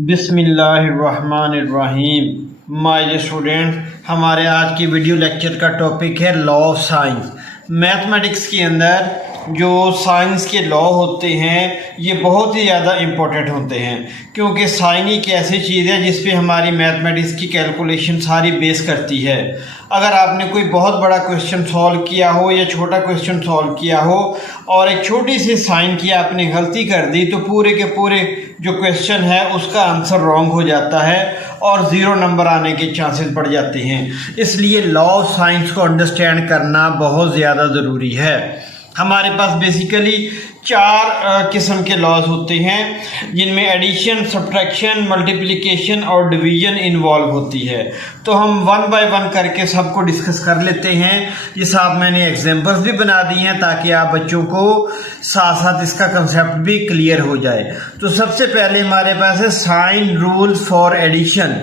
बिस्मिल्लाहिर्रहमानिर्रहीम। My student, हमारे आज की वीडियो लेक्चर का टॉपिक है लॉ ऑफ साइंस। मैथमेटिक्स के अंदर जो साइंस के लॉ होते हैं ये बहुत ही ज़्यादा इम्पोर्टेंट होते हैं, क्योंकि साइन एक ऐसी चीज़ है जिस पे हमारी मैथमेटिक्स की कैलकुलेशन सारी बेस करती है। अगर आपने कोई बहुत बड़ा क्वेश्चन सॉल्व किया हो या छोटा क्वेश्चन सॉल्व किया हो और एक छोटी सी साइन की आपने गलती कर दी तो पूरे के पूरे जो क्वेश्चन है उसका आंसर रॉन्ग हो जाता है और ज़ीरो नंबर आने के चांसेस बढ़ जाते हैं। इसलिए लॉ ऑफ साइंस को अंडरस्टैंड करना बहुत ज़्यादा ज़रूरी है। हमारे पास बेसिकली चार किस्म के लॉज होते हैं जिनमें एडिशन, सब्ट्रैक्शन, मल्टीप्लिकेशन और डिवीजन इन्वॉल्व होती है। तो हम वन बाय वन करके सबको डिस्कस कर लेते हैं। ये साथ मैंने एग्जांपल्स भी बना दी हैं ताकि आप बच्चों को साथ साथ इसका कंसेप्ट भी क्लियर हो जाए। तो सबसे पहले हमारे पास है साइन रूल फॉर एडिशन।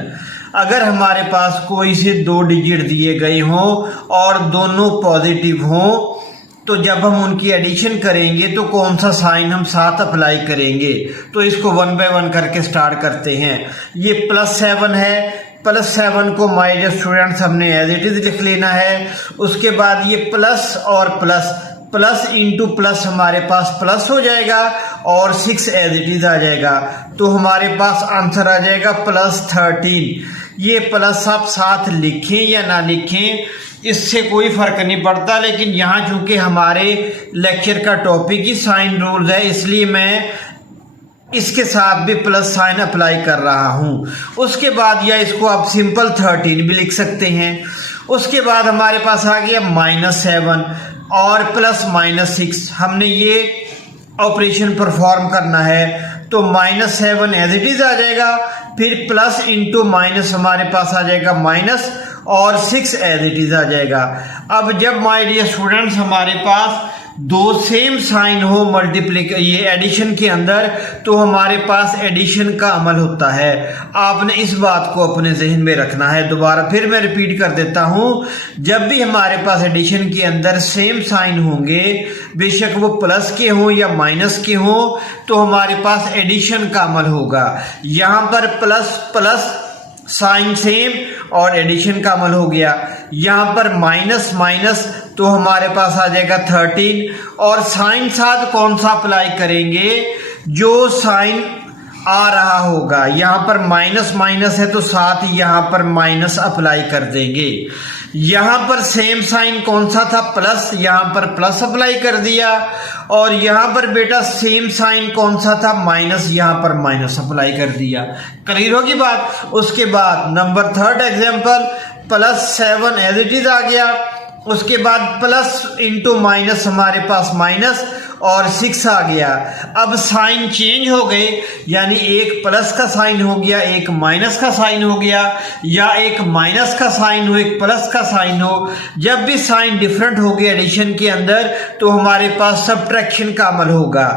अगर हमारे पास कोई से दो डिजिट दिए गए हों और दोनों पॉजिटिव हों तो जब हम उनकी एडिशन करेंगे तो कौन सा साइन हम साथ अप्लाई करेंगे। तो इसको वन बाय वन करके स्टार्ट करते हैं। ये +7 है, +7 को माय डियर स्टूडेंट्स हमने एज इट इज लिख लेना है। उसके बाद ये प्लस और प्लस, प्लस इंटू प्लस हमारे पास प्लस हो जाएगा और 6 एज इट इज आ जाएगा। तो हमारे पास आंसर आ जाएगा +13। ये प्लस आप साथ लिखें या ना लिखें इससे कोई फर्क नहीं पड़ता, लेकिन यहाँ चूंकि हमारे लेक्चर का टॉपिक ही साइन रूल्स है इसलिए मैं इसके साथ भी प्लस साइन अप्लाई कर रहा हूँ। उसके बाद या इसको आप सिंपल 13 भी लिख सकते हैं। उसके बाद हमारे पास आ गया -7 और +-6। हमने ये ऑपरेशन परफॉर्म करना है तो -7 एज इट इज आ जाएगा, फिर प्लस इंटू माइनस हमारे पास आ जाएगा माइनस और 6 एज इट इज आ जाएगा। अब जब माय डियर स्टूडेंट्स हमारे पास दो सेम साइन हो ये एडिशन के अंदर तो हमारे पास एडिशन का अमल होता है। आपने इस बात को अपने जहन में रखना है। दोबारा फिर मैं रिपीट कर देता हूं, जब भी हमारे पास एडिशन के अंदर सेम साइन होंगे, बेशक वो प्लस के हों या माइनस के हों, तो हमारे पास एडिशन का अमल होगा। यहां पर प्लस प्लस साइन सेम और एडिशन का अमल हो गया। यहाँ पर माइनस माइनस तो हमारे पास आ जाएगा 13 और साइन साथ कौन सा अप्लाई करेंगे, जो साइन आ रहा होगा। यहाँ पर माइनस माइनस है तो साथ यहाँ पर माइनस अप्लाई कर देंगे। यहाँ पर सेम साइन कौन सा था, प्लस, यहाँ पर प्लस अप्लाई कर दिया और यहाँ पर बेटा सेम साइन कौन सा था, माइनस, यहाँ पर माइनस अप्लाई कर दिया। क्लियर होगी बात। उसके बाद number 3rd example, +7 as it is आ गया। उसके बाद प्लस इंटू माइनस हमारे पास माइनस और 6 आ गया। अब साइन चेंज हो गए, यानी एक प्लस का साइन हो गया, एक माइनस का साइन हो गया, या एक माइनस का साइन हो, एक प्लस का साइन हो। जब भी साइन डिफरेंट हो गया एडिशन के अंदर तो हमारे पास सब्ट्रैक्शन का अमल होगा।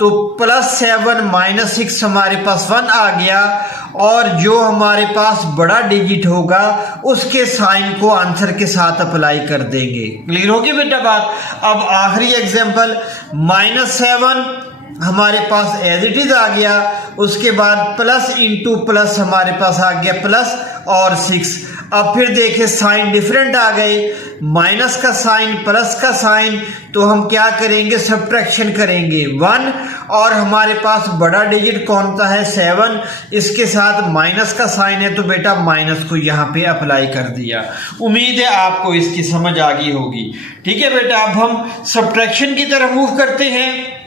तो +7 -6 हमारे पास 1 आ गया और जो हमारे पास बड़ा डिजिट होगा उसके साइन को आंसर के साथ अप्लाई कर देंगे। क्लियर होगी बेटा बात। अब आखिरी एग्जांपल, -7 हमारे पास एज इट इज आ गया। उसके बाद प्लस इंटू प्लस हमारे पास आ गया प्लस और 6। अब फिर देखें साइन डिफरेंट आ गए, माइनस का साइन, प्लस का साइन, तो हम क्या करेंगे, सब्ट्रैक्शन करेंगे 1 और हमारे पास बड़ा डिजिट कौन सा है 7, इसके साथ माइनस का साइन है तो बेटा माइनस को यहाँ पे अप्लाई कर दिया। उम्मीद है आपको इसकी समझ आ गई होगी। ठीक है बेटा, अब हम सब्ट्रैक्शन की तरफ मूव करते हैं।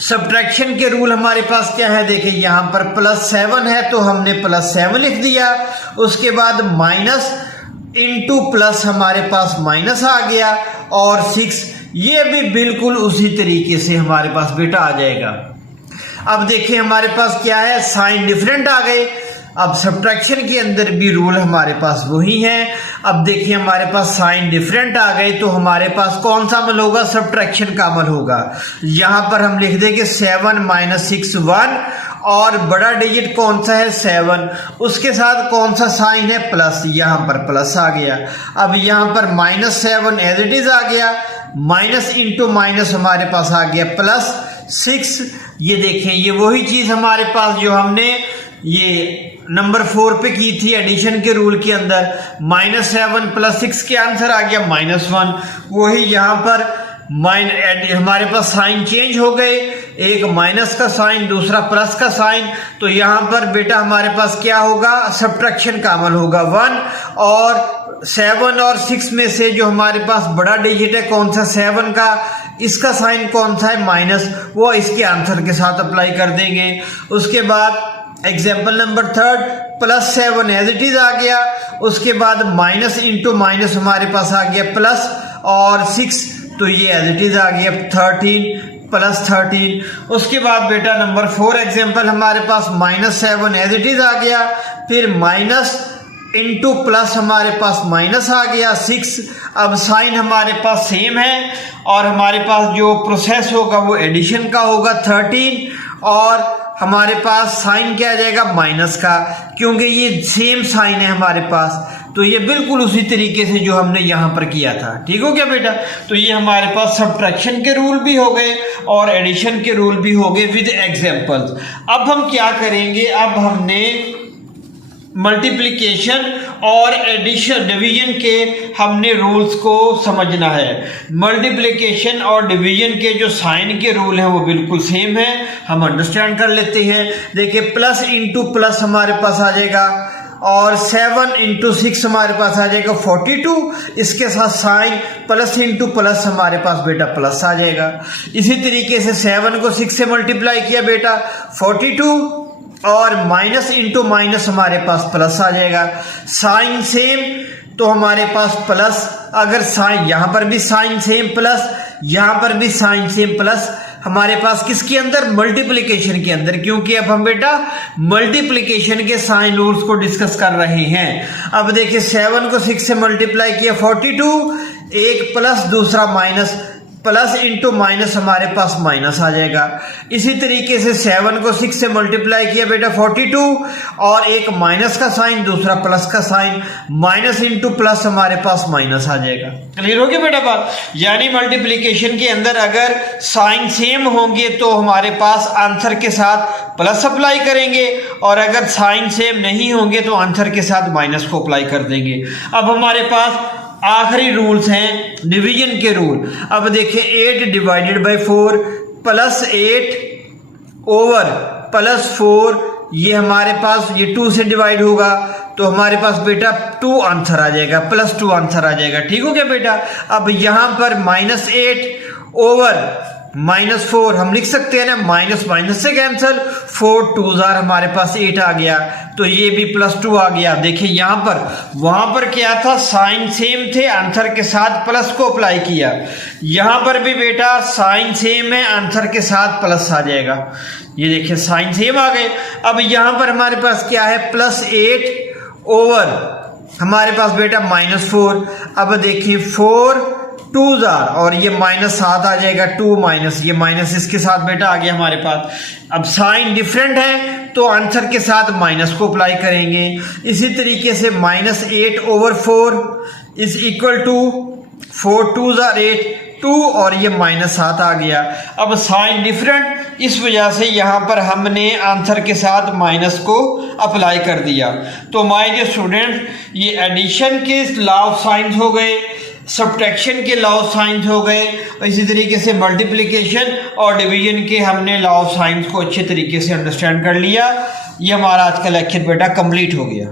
सब्ट्रैक्शन के रूल हमारे पास क्या है, देखिए यहाँ पर +7 है तो हमने +7 लिख दिया। उसके बाद माइनस इंटू प्लस हमारे पास माइनस आ गया और 6, ये भी बिल्कुल उसी तरीके से हमारे पास बेटा आ जाएगा। अब देखिए हमारे पास क्या है, साइन डिफरेंट आ गए। अब सब्ट्रैक्शन के अंदर भी रूल हमारे पास वही है। अब देखिए हमारे पास साइन डिफरेंट आ गए तो हमारे पास कौन सा अमल होगा, सब्ट्रैक्शन का अमल होगा। यहाँ पर हम लिख देंगे 7 -6 1 और बड़ा डिजिट कौन सा है 7, उसके साथ कौन सा साइन है, प्लस, यहाँ पर प्लस आ गया। अब यहाँ पर -7 एज इट इज आ गया, माइनस इंटू माइनस हमारे पास आ गया प्लस, 6। ये देखें, ये वही चीज हमारे पास जो हमने ये नंबर 4 पे की थी एडिशन के रूल के अंदर। -7 + 6 के आंसर आ गया -1। वही यहाँ पर हमारे पास साइन चेंज हो गए, एक माइनस का साइन दूसरा प्लस का साइन। तो यहाँ पर बेटा हमारे पास क्या होगा, सब्ट्रैक्शन का अमल होगा 1। और 7 और 6 में से जो हमारे पास बड़ा डिजिट है कौन सा, 7 का, इसका साइन कौन सा है, माइनस, वो इसके आंसर के साथ अप्लाई कर देंगे। उसके बाद example number 3 +7 as it is आ गया। उसके बाद माइनस इंटू माइनस हमारे पास आ गया प्लस, और 6 तो ये एज इट इज आ गया 13 + 13। उसके बाद बेटा नंबर 4 एग्जाम्पल हमारे पास -7 एज इट इज आ गया, फिर माइनस इंटू प्लस हमारे पास माइनस आ गया 6। अब साइन हमारे पास सेम है और हमारे पास जो प्रोसेस होगा वो एडिशन का होगा 13, और हमारे पास साइन क्या आ जाएगा, माइनस का, क्योंकि ये सेम साइन है हमारे पास। तो ये बिल्कुल उसी तरीके से जो हमने यहाँ पर किया था। ठीक हो गया बेटा। तो ये हमारे पास सब्ट्रैक्शन के रूल भी हो गए और एडिशन के रूल भी हो गए विद एग्जांपल्स। अब हम क्या करेंगे, अब हमने मल्टीप्लिकेशन और एडिशन डिवीजन के हमने रूल्स को समझना है। मल्टीप्लिकेशन और डिवीजन के जो साइन के रूल हैं वो बिल्कुल सेम है, हम अंडरस्टैंड कर लेते हैं। देखिए प्लस इंटू प्लस हमारे पास आ जाएगा, और 7 इंटू 6 हमारे पास आ जाएगा 42। इसके साथ साइन प्लस इंटू प्लस हमारे पास बेटा प्लस आ जाएगा। इसी तरीके से 7 को 6 से मल्टीप्लाई किया बेटा 42, और माइनस इंटू माइनस हमारे पास प्लस आ जाएगा। साइन सेम तो हमारे पास प्लस, अगर साइन यहां पर भी साइन सेम प्लस, यहां पर भी साइन सेम प्लस, हमारे पास किसके अंदर, मल्टीप्लिकेशन के अंदर, क्योंकि अब हम बेटा मल्टीप्लिकेशन के साइन रूल्स को डिस्कस कर रहे हैं। अब देखिए 7 को 6 से मल्टीप्लाई किया 42, एक प्लस दूसरा माइनस, प्लस इंटू माइनस हमारे पास माइनस आ जाएगा। इसी तरीके से 7 को 6 से मल्टीप्लाई किया बेटा 42, और एक माइनस का साइन दूसरा प्लस का साइन, माइनस इंटू प्लस हमारे पास माइनस आ जाएगा। क्लियर हो गया बेटा बात। यानी मल्टीप्लिकेशन के अंदर अगर साइन सेम होंगे तो हमारे पास आंसर के साथ प्लस अप्लाई करेंगे, और अगर साइन सेम नहीं होंगे तो आंसर के साथ माइनस को अप्लाई कर देंगे। अब हमारे पास आखिरी रूल्स हैं डिवीजन के रूल। अब देखिए 8 डिवाइडेड बाय 4 +8 ओवर +4, ये हमारे पास ये 2 से डिवाइड होगा तो हमारे पास बेटा 2 आंसर आ जाएगा, +2 आंसर आ जाएगा। ठीक हो गया बेटा। अब यहां पर -8 ओवर -4 हम लिख सकते हैं ना, माइनस माइनस से कैंसिल, 4 2s हमारे पास 8 आ गया, तो ये भी +2 आ गया। देखिए यहां पर, वहां पर क्या था, साइन सेम थे, आंसर के साथ प्लस को अप्लाई किया। यहां पर भी बेटा साइन सेम है, आंसर के साथ प्लस आ जाएगा। ये देखिए साइन सेम आ गए। अब यहां पर हमारे पास क्या है, +8 ओवर हमारे पास बेटा -4। अब देखिए 4 2s और ये -7 आ जाएगा, 2 माइनस, ये माइनस इसके साथ बेटा आ गया हमारे पास। अब साइन डिफरेंट है तो आंसर के साथ माइनस को अप्लाई करेंगे। इसी तरीके से -8 over 4 is equal to 4 2s 8, 2 और ये -7 आ गया। अब साइन डिफरेंट, इस वजह से यहां पर हमने आंसर के साथ माइनस को अप्लाई कर दिया। तो माय डियर स्टूडेंट, ये एडिशन के लॉ ऑफ साइंस हो गए, सब्ट्रैक्शन के लॉ ऑफ साइंस हो गए, इसी तरीके से मल्टीप्लिकेशन और डिवीजन के हमने लॉ ऑफ साइंस को अच्छे तरीके से अंडरस्टैंड कर लिया। ये हमारा आज का लेक्चर बेटा कंप्लीट हो गया।